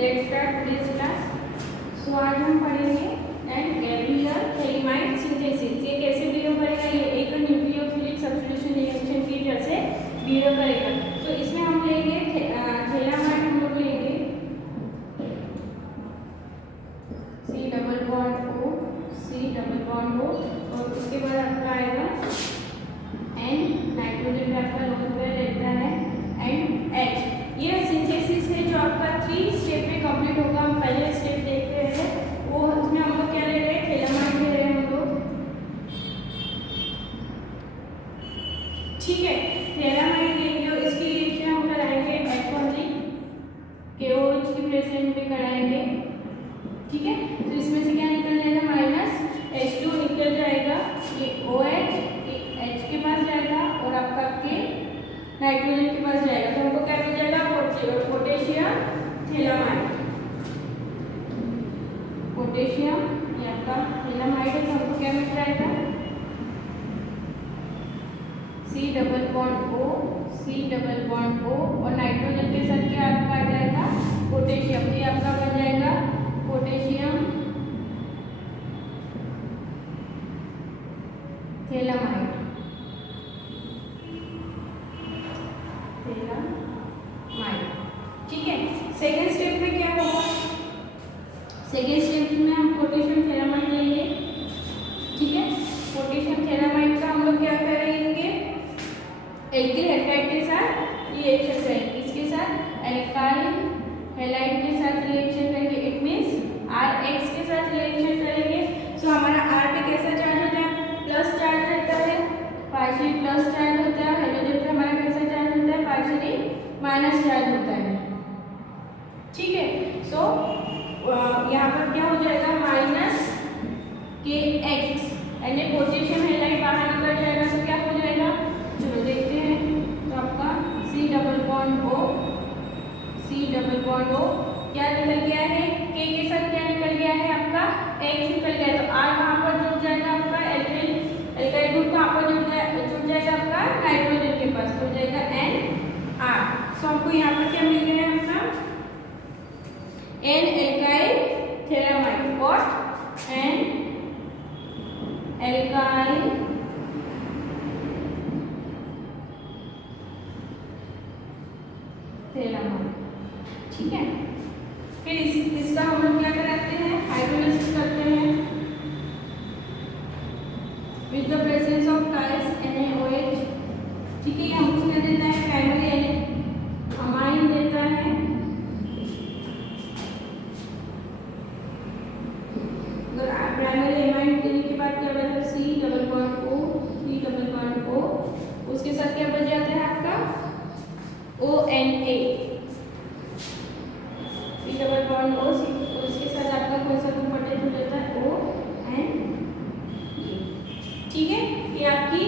Let's start today's class. So आज हम पढ़ेंगे एंड गैब्रियल थैलेमाइड सिंथेसिस। ये कैसे बिहेव करेगा, ये एक न्यूक्लियोफिलिक सब्स्टिट्यूशन रिएक्शन की तरह से बिहेव करेगा। तो इसमें हम लेंगे थैलेमाइड, हम लोग लेंगे C double bond O, C double bond O, और उसके बाद आपका आएगा N, नाइट्रोजन पे आपका लोन पेयर रहता है, एंड H। ये सिंथेसिस है जो आपका 3 स्टेप में कंप्लीट होगा। हम पहले स्टेप देख रहे हैं, वो उसमें हम लोग क्या ले रहे हैं, थैलेमाइड ले रहे हैं हम लोग, ठीक है। थैलेमाइड लेंगे और इसकी रिएक्शन हम कराएंगे H1 KOH की प्रेजेंस में कराएंगे, ठीक है। तो इसमें से क्या निकल जाएगा, माइनस H2 निकल जाएगा, ये OH H के पास जाएगा और आपका K नाइट्रोजन के पास जाएगा। तो हमको क्या मिल जाएगा, पोटेशियम थैलेमाइड। पोटेशियम ये आपका थैलेमाइड है, तो हमको क्या मिल जाएगा, C double bond O, C double bond O, और नाइट्रोजन के साथ क्या आपका आ जाएगा, पोटेशियम। ये आपका बन जाएगा पोटेशियम थैलेमाइड। ठीक है। सेकेंड स्टेप में क्या होगा, सेकेंड स्टेप में हम पोटेशियम थैलेमाइड लेंगे, ठीक है। पोटेशियम थैलेमाइड का हम लोग क्या करेंगे, एल्किल हैलाइड के साथ रिएक्शन करेंगे, इसके साथ एल्काइल हैलाइड के साथ रिएक्शन करेंगे, इट मींस RH के साथ रिएक्शन करेंगे। सो हमारा R पे कैसा चार्ज होता है, प्लस चार्ज रहता है, पार्शियली प्लस चार्ज होता है। हाइड्रोजन पे हमारा कैसा चार्ज होता है, पार्शियली माइनस चार्ज होता है, ठीक है। सो यहाँ पर क्या हो जाएगा, माइनस KX, यानी पोटेशियम हैलाइड बाहर निकल जाएगा। तो क्या हो जाएगा, चलो देखते हैं। तो आपका C double bond O, C double bond O क्या निकल गया है, K के साथ क्या निकल गया है, आपका X निकल गया। तो R वहाँ पर जुड़ जाएगा, आपका एल्काइल ग्रुप वहाँ पर जुड़ जाएगा आपका नाइट्रोजन के पास, तो हो जाएगा NR। सो हमको यहाँ पर क्या मिल गया है, अपना N alkyl phthalimide, what, N alkyl phthalimide, ठीक है। फिर इसका हम लोग क्या कराते हैं, हाइड्रोलाइसिस करते हैं with the presence of tiles NaOH, ठीक है। ये हमको क्या देता है, प्राइमरी अमाइन देता है। अगर प्राइमरी अमाइन देने के बाद क्या बचा, C double bond O, C double bond O, उसके साथ क्या बच जाता है आपका ONA, C double bond O, उसके साथ आपका कौन सा ग्रुप अटैच हो जाता है, ONA, ठीक है। ये आपकी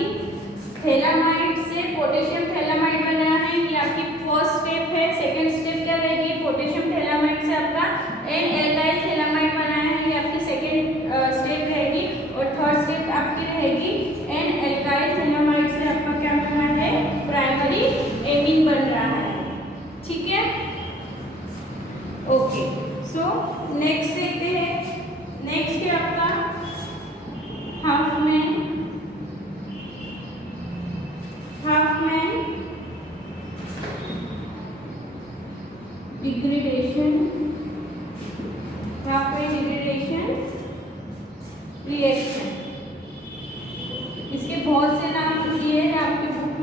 थैलेमाइड से पोटेशियम थैलेमाइड बना है, ये आपकी फर्स्ट स्टेप है। सेकंड स्टेप क्या रहेगी, पोटेशियम थैलेमाइड से आपका N एल्काइल थैलेमाइड बना है, ये आपकी सेकंड स्टेप रहेगी। और थर्ड स्टेप आपकी रहेगी N एल्काइल थैलेमाइड से आपका क्या बना है, प्राइमरी एमीन बन रहा है, ठीक है। ओके, सो नेक्स्ट देखते हैं। नेक्स्ट है आपका Hopman degradation, Hopman degradation reaction. इसके बहुत से नाम दिए हैं आपके बुक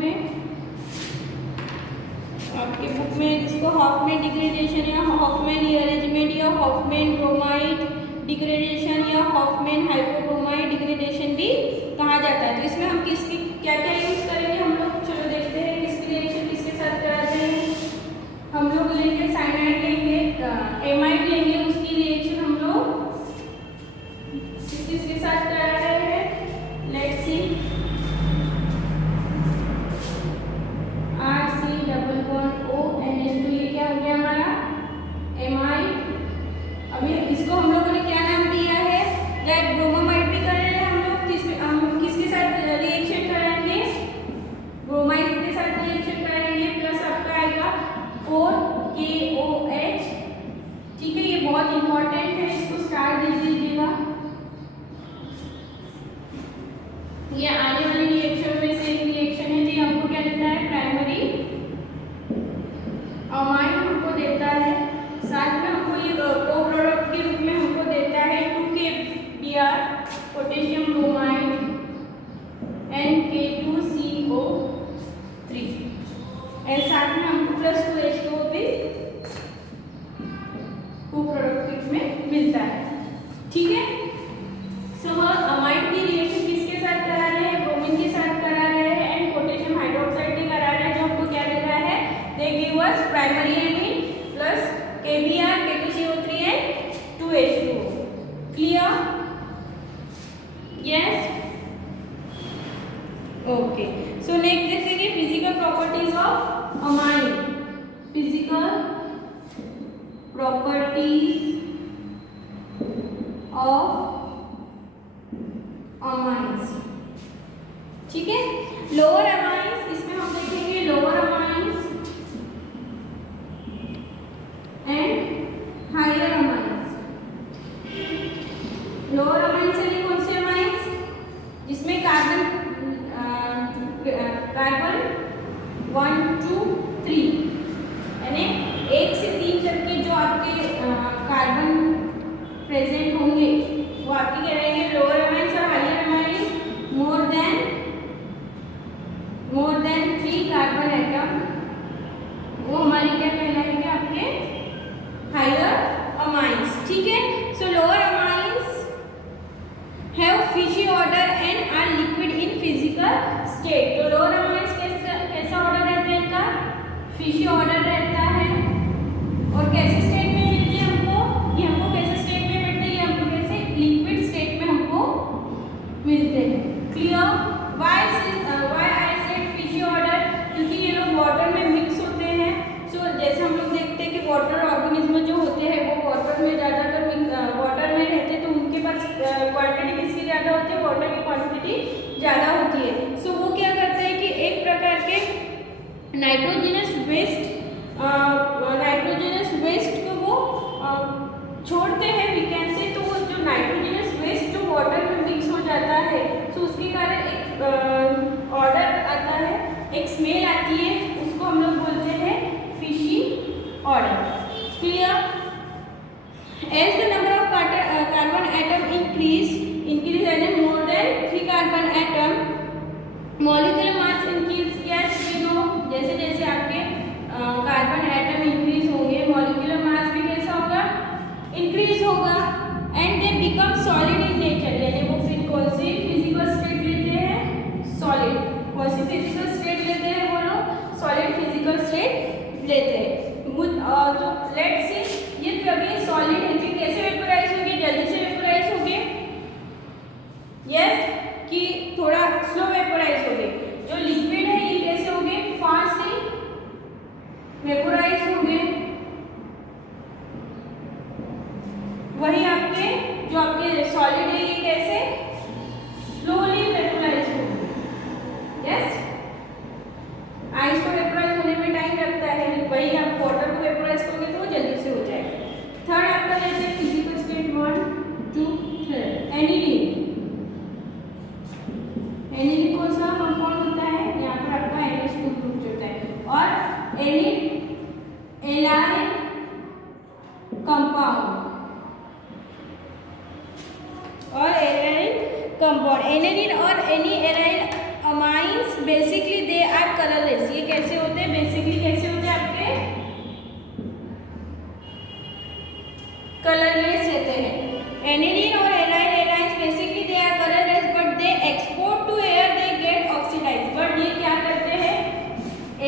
में, इसको हाफमैन डिग्रेडेशन या हाफमैन रीअरेंजमेंट या हाफमैन ब्रोमाइड डिग्रेडेशन या हाफमैन हाइपोब्रोमाइड डिग्रेडेशन भी कहा जाता है। तो इसमें हम किसकी क्या क्या यूज करेंगे, हम लोग चलो देखते हैं किसकी रिएक्शन किसके साथ कराते हैं। हम लोग लेंगे साइनाइड लेंगे, एमाइड लेंगे, उसकी रिएक्शन हम लोग किसके साथ करा रहे हैं, let's see. RC double bond O NH2, ये क्या हो गया हमारा एमाइड। अभी इसको हम लोगों ने क्या नाम दिया है, दैट ब्रोमाइड भी कर रहे हैं हम लोग। हम किसके साथ रिएक्शन कराएंगे, ब्रोमाइड के साथ रिएक्शन कराएंगे, प्लस आपका आएगा 4KOH, Cr potassium bromide NK2CO3 and साथ में हमको +2H2O भी को प्रोडक्ट में मिलता है। ठीक है, सो अमाइड की रिएक्शन किसके साथ करा रहे हैं? ब्रोमीन के साथ करा रहे हैं एंड पोटेशियम हाइड्रोक्साइड भी करा रहे हैं, जो हमको क्या दे रहा है? They give us primary amine plus KBr K2CO3 and 2H2O। Clear? Yes, okay. So next देखेंगे physical properties of amine. Physical properties of amines. ठीक है, लोअर अमाइंस, इसमें हम देखेंगे lower amines and higher amines. Lower amines यानी कौन से amines? जिसमें कार्बन 1 2 3 यानी 1 से 3 तक के जो आपके कार्बन प्रेजेंट होंगे वो आपके क्या रहेंगे? Lower amines. और higher amines more than 3 carbon atom, वो हमारे क्या कहलाएंगे? आपके हायर अमाइंस। ठीक है, so lower amines have fishy odour and are liquid in physical state. तो लोअर अमाइंस कैसा ऑर्डर रहता है इनका? फिशी ऑर्डर रहता है। और कैसे स्टेट में मिलते हैं हमको? ये हमको कैसे स्टेट में मिलते हैं? ये हमको कैसे लिक्विड स्टेट में हमको मिलते हैं। Clear? Why I said fishy order? क्योंकि ये लोग वाटर में मिक्स होते हैं। सो जैसे हम लोग देखते हैं कि वाटर ऑर्गेनिज्म जो होते हैं वो वाटर में ज़्यादातर वाटर में रहते हैं, तो उनके पास क्वांटिटी किसकी ज़्यादा होती है? वाटर की क्वांटिटी ज़्यादा होती है। सो वो क्या करते हैं कि एक प्रकार के नाइट्रोजनस वेस्ट को वो छोड़ते हैं, वी कैन से। तो वो जो नाइट्रोजनस वेस्ट जो वाटर में मिक्स हो जाता है, तो उसके कारण एक ऑर्डर आता है, एक स्मेल आती है, उसको हम लोग बोलते हैं fishy odour. Clear? As the number of carbon atom increase यानी more than 3 carbon atom, molecular mass increase. Yes we know, जैसे जैसे आपके कार्बन एटम इंक्रीज होंगे, मॉलिक्यूलर मास भी कैसा होगा? इंक्रीज होगा। And they become solid in nature, यानी वो फिर कौन सी फिजिकल स्टेट लेते हैं? सॉलिड। कौन सी फिजिकल स्टेट लेते हैं वो लोग? सॉलिड फिजिकल स्टेट लेते हैं। तो लेट्स से ये कभी सॉलिड है, ये कैसे वेपोराइज होंगे? जल्दी से वेपोराइज होंगे। यस, कि थोड़ा स्लो वेपोराइज होंगे। जो लिक्विड है ये कैसे होंगे? फास्टली वेपोराइज होंगे। वही आपके जो आपके सॉलिड है ये कैसे? स्लोली वेपोराइज होंगे। यस, आइस को वेपोराइज होने में टाइम लगता है, वही आप वाटर को वेपोराइज करोगे तो वो जल्दी से हो जाएगा। थर्ड आपका लेते हैं फिजिकल स्टेट 1 2 3 एनिलीन। एनिलीन कौन सा कंपाउंड होता है? यहाँ पर आपका NH2 ग्रुप होता है। और एलाइन कंपाउंड एनिलीन और any aryl amines basically they are colourless. ये कैसे होते हैं? बेसिकली कैसे होते हैं? आपके कलरलेस रहते हैं। एनिलीन और aryl amines basically they are colourless but they expose to air, they get oxidize. बट ये क्या करते हैं?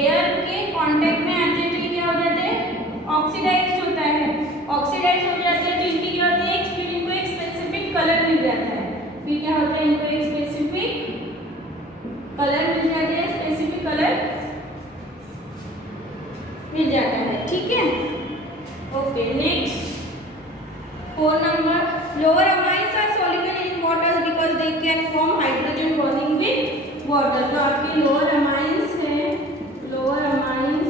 एयर के कांटेक्ट में आते हैं तो ये क्या हो जाते हैं? ऑक्सीडाइज्ड होता है। ऑक्सीडाइज हो जाते हैं तो इनकी क्या होती है? फिर इनको एक स्पेसिफिक कलर मिल जाता है। फिर क्या होता है? इनको एक स्पेसिफिक कलर मिल जाता है, स्पेसिफिक कलर मिल जाता है। ठीक है, okay. Next 4 number, lower amines are soluble in water because they can form hydrogen bonding with water. तो आपके लोअर अमाइंस है, lower amines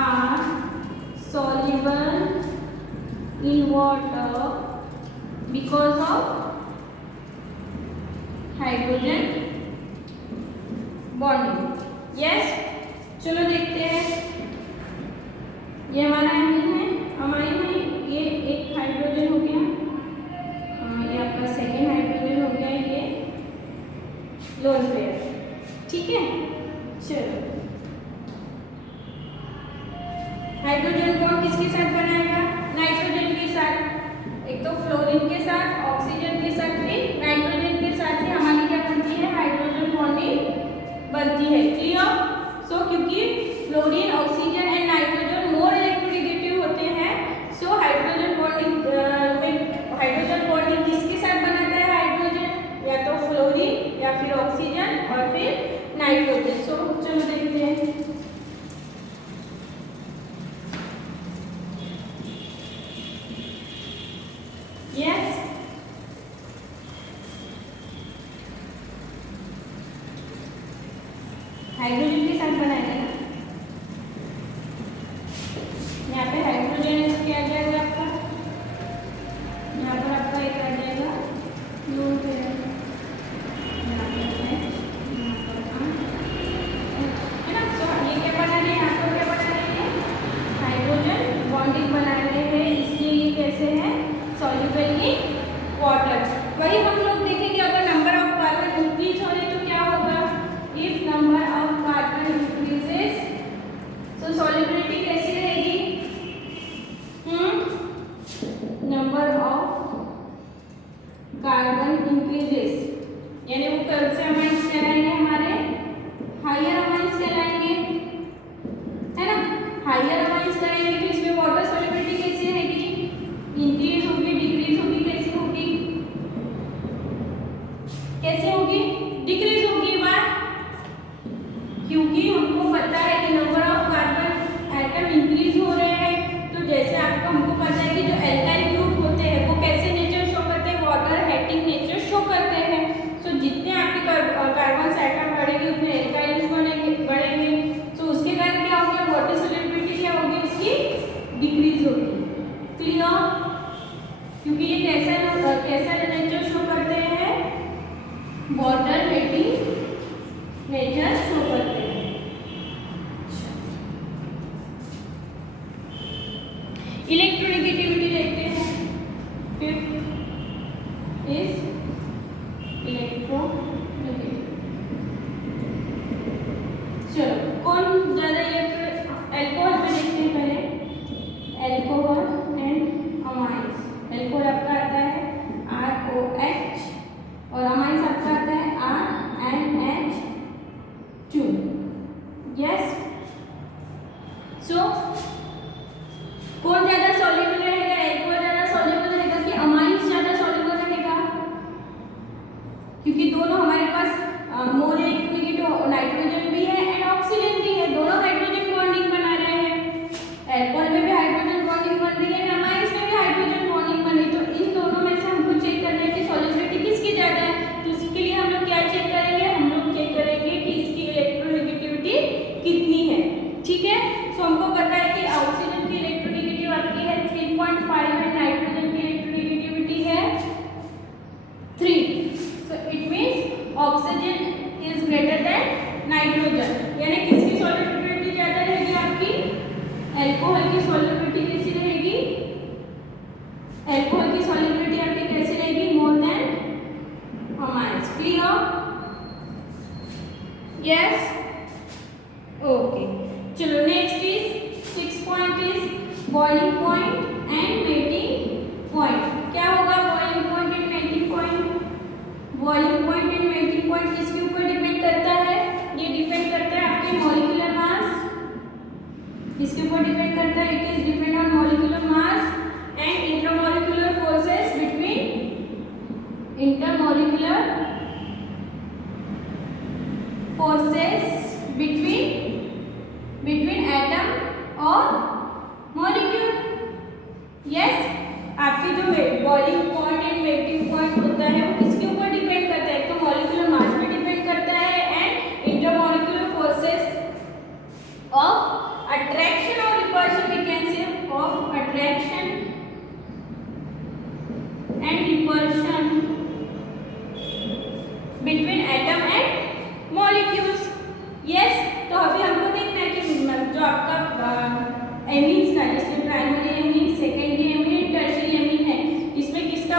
are soluble in water because of hydrogen bonding. Yes, चलो देखते हैं। ये हमारा एमीन है, amine है, ये एक हाइड्रोजन हो गया, ये आपका सेकंड लोन पेयर। ठीक है, चलो हाइड्रोजन बॉन्ड किसके साथ बनाएगा? नाइट्रोजन के साथ। एक तो फ्लोरीन के साथ, ऑक्सीजन के साथ, फिर नाइट्रोजन के साथ ही हमारी क्या बनती है? हाइड्रोजन बॉन्डिंग बनती है। क्लियर? सो क्योंकि fluorine, oxygen and nitrogen more electronegative होते हैं, सो हाइड्रोजन बॉन्डिंग में हाइड्रोजन बॉन्डिंग किसके साथ बनाता है? हाइड्रोजन या तो फ्लोरीन या फिर ऑक्सीजन और फिर नाइट्रोजन। सो चलो देखते हैं। यस, हाइड्रोजन के साथ बनाएगा ना। यहाँ पे हाइड्रोजन क्या आ जाएगा आपका? यहाँ पर आपका एक आ जाएगा लोन पेयर, यहाँ पर है ना। सो ये क्या बना रहे हैं? यहाँ पर क्या बना रहे हैं? हाइड्रोजन बॉन्डिंग बना रहे हैं, इसलिए ये कैसे है? Soluble in water. वही हम लोग देखेंगे, अगर नंबर ऑफ कार्बन इंक्रीज हो रहे तो क्या होगा? If number of carbon increases, so solubility कैसी रहेगी? नंबर ऑफ कार्बन इंक्रीजेस, यानी वो कौन से अमाइंस कहलाएंगे? हमारे हायर अमाइंस कहलाएंगे, है ना। हायर अमाइंस करेंगे तो इसमें वाटर सॉल्युबिलिटी कैसी रहेगी? इंक्रीज होगी, डिक्रीज होगी, कैसी होगी? कैसे होगी? डिक्रीज होगी। बात क्योंकि हमको पता है कि number of carbon atom increase हो रहे हैं, तो जैसे आपको हमको पता है कि जो एल्काइल ग्रुप होते हैं वो कैसे नेचर शो करते हैं? वाटर हेटिंग नेचर शो करते हैं। सो जितने आपके कार्बन एटम बढ़ेंगे उतने एल्काइल बढ़ेंगे, तो उसके कारण क्या होगा? वाटर सॉल्युबिलिटी क्या होगी? उसकी डिक्रीज होगी। क्लियर? क्योंकि ये कैसा नेचर शो करते हैं? वाटर हेटिंग नेचर शो करते हैं। इलेक्ट्रोनेगेटिविटी देखते हैं। Fifth is electronegative. चलो कौन ज्यादा अल्कोहल पे देखते हैं पहले। Alcohol and amines. अल्कोहल आपका आता है ROH और अमाइंस आपका आता है RNH2। यस, सो कौन ज्यादा सॉल्युबल रहेगा? अल्कोहल ज्यादा सॉल्युबल रहेगा कि अमाइंस ज्यादा सॉल्युबल रहेगा? क्योंकि दोनों हमारे पास मोर इलेक्ट्रोनेगेटिव नाइट्रोजन भी है एंड ऑक्सीजन भी है, दोनों हाइड्रोजन बॉन्डिंग बना रहे हैं। अल्कोहल में भी हाइड्रोजन बॉन्डिंग बन रही है, अमाइंस में भी हाइड्रोजन बॉन्डिंग बन रही है। तो इन दोनों में से हमको चेक करना है कि सॉल्युबिलिटी किसकी ज्यादा है। तो इसके लिए हम लोग क्या चेक करेंगे? हम लोग चेक करेंगे कि इसकी इलेक्ट्रोनेगेटिविटी कितनी है। ठीक है, सो हमको पता है कि ऑक्सीजन की इलेक्ट्रोनेगेटिव आपकी है 3.5 एंड नाइट्रोजन की इलेक्ट्रोनेगेटिविटी है 3। So it means oxygen is greater than nitrogen, यानी किसकी सॉल्युबिलिटी ज्यादा रहेगी? आपकी अल्कोहल की सॉल्युबिलिटी कैसी रहेगी? अल्कोहल की सॉल्युबिलिटी आपकी कैसी रहेगी? More than amines. Clear? Yes, okay. चलो next is 6 point is boiling point and melting point. क्या होगा boiling point and melting point? Boiling point and melting point किसके ऊपर डिपेंड करता है? ये डिपेंड करता है आपके मॉलिक्यूलर मास। किसके ऊपर डिपेंड करता है? It is depend on molecular mass and intermolecular forces between intermolecular forces between atom और मॉलिक्यूल। यस, आपकी जो boiling point and melting point होता है वो किसके ऊपर डिपेंड करता है? तो मॉलिक्यूलर मास पे डिपेंड करता है and intermolecular forces of attraction और repulsion. We can say of attraction and repulsion between atom and molecules. Yes, तो अभी हमको देखना है कि जो आपका एमीन्स का, जिसमें primary amine, secondary amine, tertiary amine है, इसमें किसका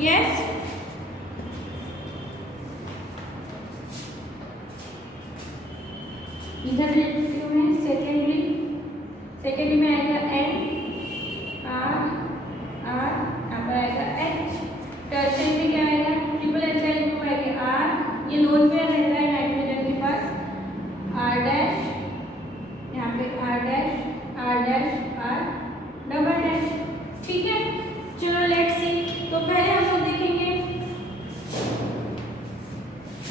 यस, इधर रिलेटिव में सेकेंडरी, सेकेंडरी में आएगा एन आर आर, यहाँ पर आएगा एच। टर्शियरी में क्या आएगा, ट्रिपल एल्काइल ग्रुप आएगा आर, ये लोन पेयर रहता है नाइट्रोजन के पास, आर डैश, यहाँ पे R dash R double dash. ठीक है, चलो लेट्स सी। तो पहले हम लोग देखेंगे,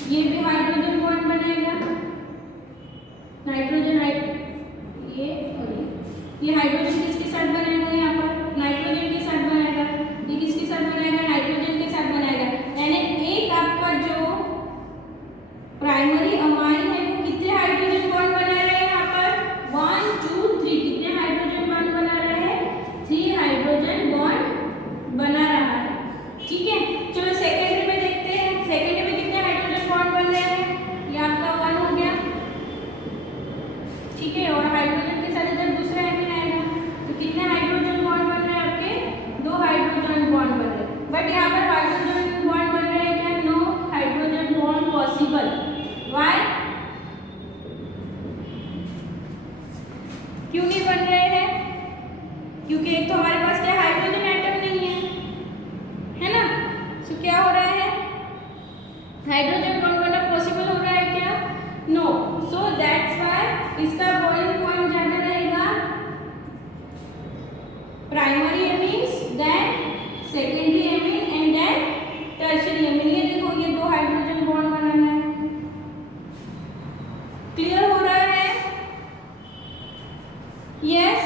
ये भी हाइड्रोजन बॉन्ड बनाएगा, नाइट्रोजन ये हाइड्रोजन किसके साथ बनाएगा, यहाँ पर नाइट्रोजन के साथ बनाएगा, ये किसके साथ बनाएगा, नाइट्रोजन के साथ बनाएगा। यानी एक आपका जो प्राइमरी अमाइन है वो कितने हाइड्रोजन बॉन्ड बना रहे हैं, यहाँ पर 1 2 3 कितने हाइड्रोजन बॉन्ड बना रहे हैं, 3 हाइड्रोजन बॉन्ड बना रहा है। ठीक है, चलो सेकेंडरी में देखते हैं, सेकेंडरी में कितने हाइड्रोजन बॉन्ड बन रहे हैं, ये आपका 1 हो गया। ठीक है, और हाइड्रोजन के साथ इधर दूसरा एमिन आएगा, तो कितने हाइड्रोजन बॉन्ड बन रहे हैं आपके, 2 हाइड्रोजन बॉन्ड बन रहे हैं। बट यहाँ पर हाइड्रोजन बॉन्ड बन रहे हैं क्या, no hydrogen bond possible. Why, क्यों नहीं बन रहे हैं, क्योंकि एक तो हमारे पास क्या हाइड्रोजन एटम नहीं है ना। सो क्या हो रहा है, हाइड्रोजन बॉन्ड बनना पॉसिबल हो रहा है क्या, नो। सो दैट्स व्हाई इसका बॉइलिंग पॉइंट ज्यादा रहेगा primary amines, then secondary amine and then tertiary amine. ये देखो, ये 2 हाइड्रोजन बॉन्ड बनाना है, क्लियर हो रहा है, यस।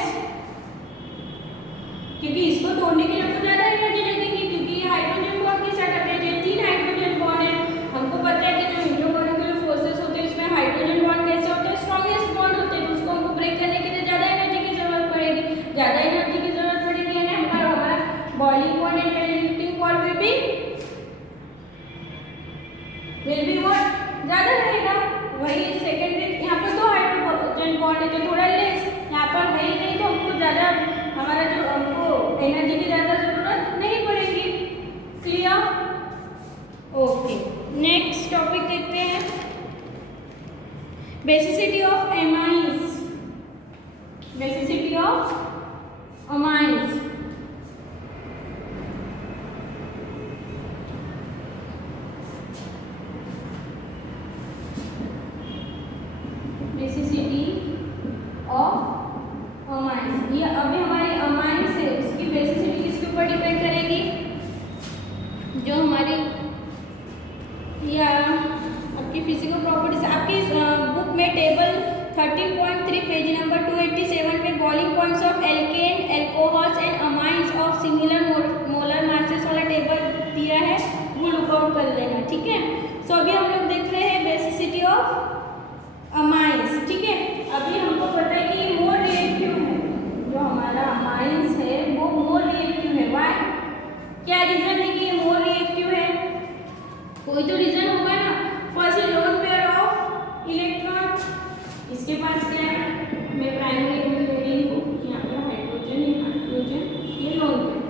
क्योंकि इसको तोड़ने के लिए हमको ज्यादा एनर्जी लगेगी, क्योंकि ये हाइड्रोजन बॉन्ड के साथ अटैच है, 3 हाइड्रोजन बॉन्ड है। हमको पता है कि जो इंट्रोमोलिक्यूलर फोर्सेस होते हैं इसमें हाइड्रोजन बॉन्ड कैसे होते हैं, स्ट्रॉन्गेस्ट बॉन्ड होते हैं, तो उसको हमको ब्रेक करने के लिए ज्यादा एनर्जी की जरूरत पड़ेगी, ज्यादा एनर्जी की जरूरत पड़ेगी, यानी हमारा boiling point and melting point will be what, ज्यादा रहेगा। वही सेकेंडरी, यहाँ पर 2 हाइड्रोजन बॉन्ड है तो थोड़ा लेस, यहाँ पर है ही नहीं, तो हमको ज्यादा हमारा जो हमको एनर्जी की ज्यादा जरूरत नहीं पड़ेगी। Clear, okay. नेक्स्ट टॉपिक देखते हैं, basicity of amines, basicity of amines. Basicity of amines, ये अभी हमारी अमाइंस है, उसकी बेसिसिटी किसके ऊपर डिपेंड करेगी, जो हमारी या आपकी फिजिकल प्रॉपर्टीज। आपकी बुक में टेबल 13.3 पेज नंबर 287 पे boiling points of alkene, alcohols and amines of similar molar masses वाला टेबल दिया है, वो लुकआउट कर लेना। ठीक है, सो अभी हम लोग देख रहे हैं बेसिसिटी ऑफ अमाइंस। ठीक है, अभी हमको पता है कि ये मोर रिएक्टिव है, जो हमारा अमाइंस है वो मोर रिएक्टिव है। व्हाई, क्या रीजन है कि ये मोर रिएक्टिव है, कोई तो रीजन होगा ना। First, loan pair of electron, इसके पास क्या है, मैं प्राइमरी एमिन ले रही हूँ, यहाँ पर हाइड्रोजन, ये लोन पेयर।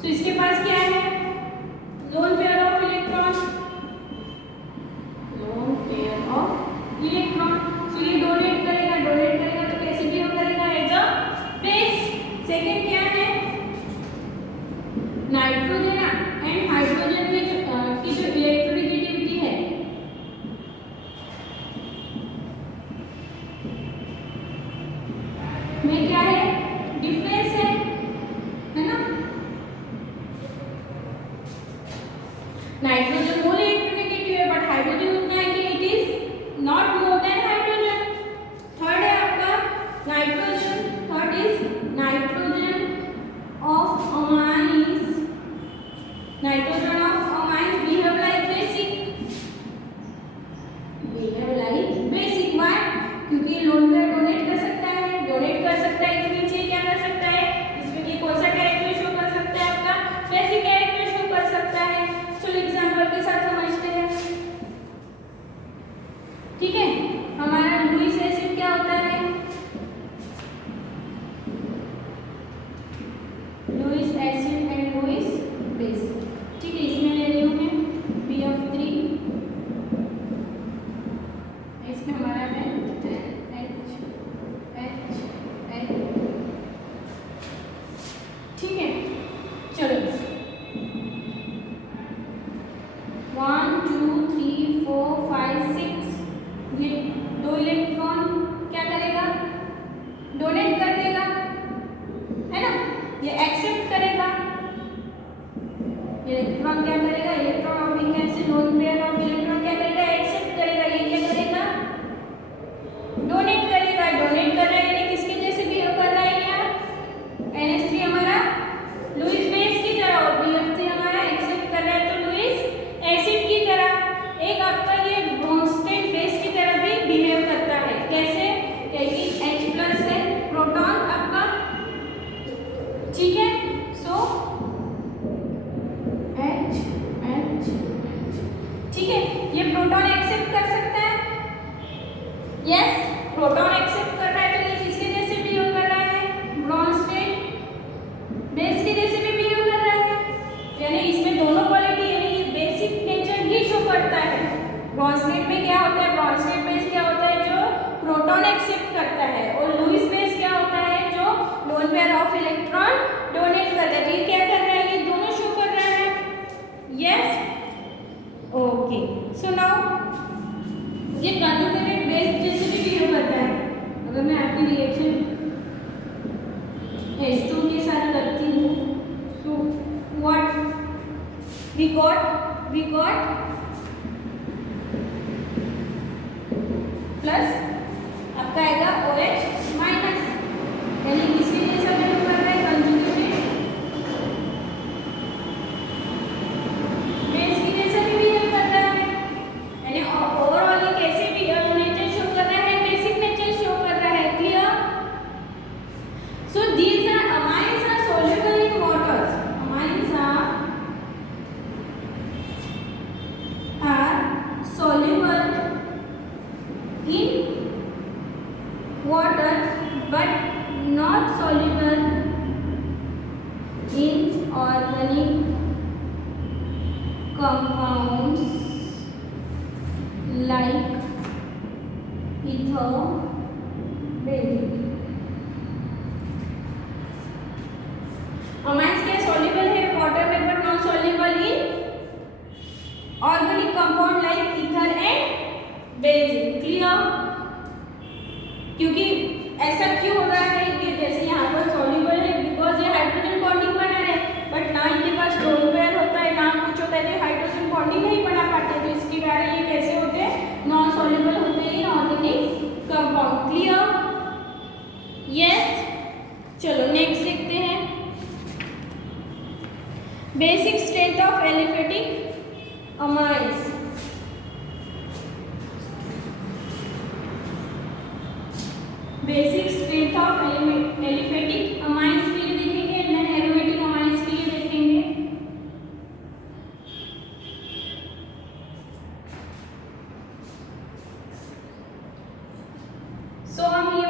सो इसके पास क्या है, lone pair of electron, lone pair of electron. So ये डोनेट करेगा तो कैसे भी करेगा, एज अ बेस। सेकेंड क्या है, नाइट्रोजन एंड हाइड्रोजन में की जो इलेक्ट्रोनेगेटिविटी है, में क्या है, डिफरेंस है ना। नाइट्रोजन मोर इलेक्ट्रोनेगेटिव है, बट हाइड्रोजन उतना है कि it is not more than hydrogen. Third है आपका nitrogen, third is nitrogen of amines, nitrogen of amines behave like basic. Why, क्योंकि लोन पेयर डोनेट कर सकता है, इसके नीचे क्या कर सकता है, इसमें ये कौन सा कैरेक्टर शो कर सकता है, आपका बेसिक कैरेक्टर शो कर सकता है। चलो एग्जांपल के साथ समझते हैं। ठीक है, इलेक्ट्रॉन क्या करेगा, electron of pink acid loan pair of electron क्या करेगा, एक्सेप्ट करेगा। ये क्या करेगा, डोनेट करेगा। डोनेट कर रहा है यानी किसके जैसे बिहेव कर रहा है यार, NH3 हमारा लुईस बेस की तरह, और BF3 हमारा एक्सेप्ट कर रहा है तो लुईस एसिड की तरह। एक आपका ये ब्रोंस्टेड बेस की तरह भी बिहेव करता है। कैसे, क्योंकि H+ है प्रोटॉन आपका, ठीक है। सो H ठीक है, ये प्रोटॉन एक्सेप्ट कर सकता है, यस प्रोटॉन एक्सेप्ट कर रहा है तो ये किसके जैसे बिहेव कर रहा है, ब्रोंस्टेड बेस के जैसे भी बिहेव कर रहा है। यानी इसमें दोनों क्वालिटी यानी ये बेसिक नेचर ही शो करता है। ब्रोंस्टेड में क्या होता है, ब्रोंस्टेड बेस क्या होता है जो प्रोटॉन एक्सेप्ट करता है, और लुईस बेस क्या होता है जो loan pair of electron donate करता है। ये क्या कर रहा है, ये दोनों शो कर रहा है, यस ओके। सो नाउ ये कंजुगेटेड बेस जैसे भी बिहेव करता है। अगर मैं आपकी रिएक्शन H2 के साथ करती हूँ तो व्हाट वी गॉट प्लस आपका आएगा OH माइनस, यानी किसके जैसा बिहेव कर रहा है, कंजुगेटेड बेस की जैसा भी बिहेव कर रहा है। यानी ओवरऑल ये कैसे भी नेचर शो कर रहा है, बेसिक नेचर शो कर रहा है। Clear, so these are amines are soluble in waters, amines are soluble in water but not soluble in organic compounds like ether, benzene। Amines क्या सॉल्युबल है वाटर में but non soluble in organic compound like ether and benzene. Clear, क्योंकि ऐसा क्यों हो रहा है कि जैसे यहाँ पर सॉल्युबल है बिकॉज ये हाइड्रोजन बॉन्डिंग बना रहे हैं, बट ना इनके पास लोन पेयर होता है ना कुछ होता है, तो हाइड्रोजन बॉन्डिंग नहीं बना पाते, तो इसके कारण ये कैसे होते हैं, नॉन सॉल्युबल होते हैं in organic compound. Clear, yes चलो नेक्स्ट देखते हैं। Basic strength of aliphatic amines. Basic strength of aliphatic amines के लिए देखेंगे, देन एरोमेटिक अमाइंस के लिए देखेंगे। सो हम